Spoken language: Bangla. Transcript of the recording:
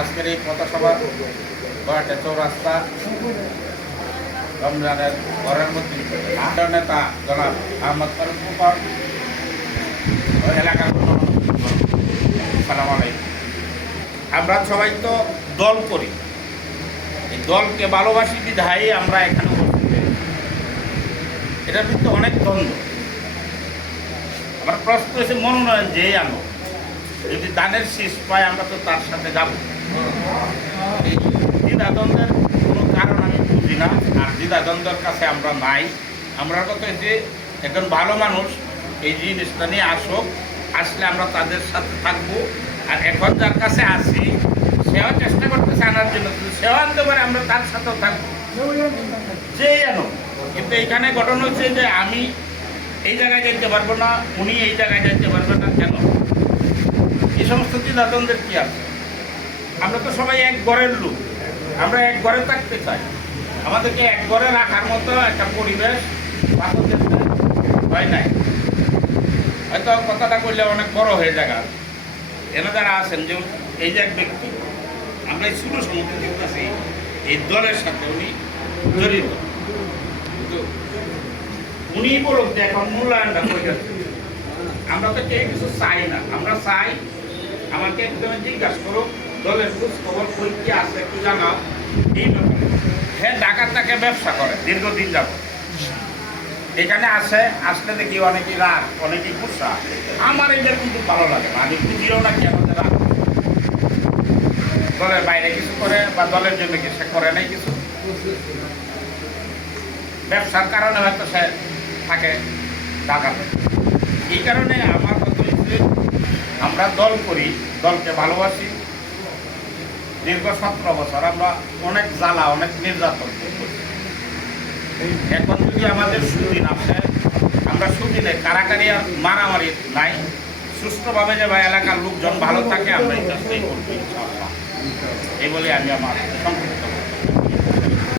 আজকের এই পথসভা কয়েকটা চৌরাস্তা রমজানের মধ্যে। আন্দোলন নেতা জনাব আহমদ ফারুক এলাকার সালাম আমরা সবাই তো দল করি। এই দলকে ভালোবাসি বিধায় আমরা এখানে উপস্থিত এটার কিন্তু অনেক দ্বন্দ্ব। আমার প্রশ্ন হয়েছে মনোনয়ন যেই আনো যদি দানের শীষ পায়, আমরা তো তার সাথে যাব। দ্বিধাদ্বন্দ্বের কোনো কারণ আমি বুঝি না, আর দ্বিধাদ্বন্দ্বের কাছে আমরা নাই। আমরা কথা যে একজন ভালো মানুষ, এই জিনিসটা নিয়ে আসুক, আসলে আমরা তাদের সাথে থাকব। আর এখন যার কাছে আসি সেও চেষ্টা করতেছে আনার জন্য সেও আনতে পারে, আমরা তার সাথেও থাকব। যে জানো কিন্তু এখানে ঘটনা হচ্ছে যে আমি এই জায়গায় যেতে পারব না, উনি এই জায়গায় যেতে পারবে না দ্বিধাদ্বন্দ্বের কি আছে? আমরা তো সবাই এক ঘরের লোক। আমরা এক ঘরে থাকতে চাই। আমাদেরকে এক ঘরে রাখার মতো একটা পরিবেশ হয় নাই? হয়তো কথাটা বললে অনেক বড় হয়ে যাবে এনে যারা আছেন যে এই যে এক ব্যক্তি, আমরা এই ছোটো সমুদ্রে দেখতেছি, এই দলের সাথে উনি জড়িত। উনি বলুক যে এখন মূল্যায়নটা করে আমরা তো কেউ কিছু চাই না। আমরা চাই আমাকে একদম জিজ্ঞাসা করুক দলের খোঁজ খবর কই কি আছে একটু জানাও। এই ব্যাপারে। হ্যাঁ ঢাকার তাকে ব্যবসা করে, দীর্ঘদিন যাব এখানে আসে, আসলে দেখি অনেকেই রাগ, অনেকেই গুসা। আমার এটা কিন্তু ভালো লাগে না, আমি বুঝিও না কেন যে রাগ। দলের বাইরে কিছু করে বা দলের জন্য কিছু করে নাই কিছু? ব্যবসার কারণে হয়তো সে থাকে ঢাকাতে এই কারণে আমার কথা আমরা দল করি, দলকে ভালোবাসি। দীর্ঘ সতেরো বছর আমরা অনেক জ্বালা, অনেক নির্যাতন। এখন যদি আমাদের সুদিন আসে, আমরা সুদিনে কারাকারি আর মারামারি নাই। সুষ্ঠুভাবে যে বা এলাকার লোকজন ভালো থাকে, আমরা এই এই বলে আমি আমার সংক্ষিপ্ত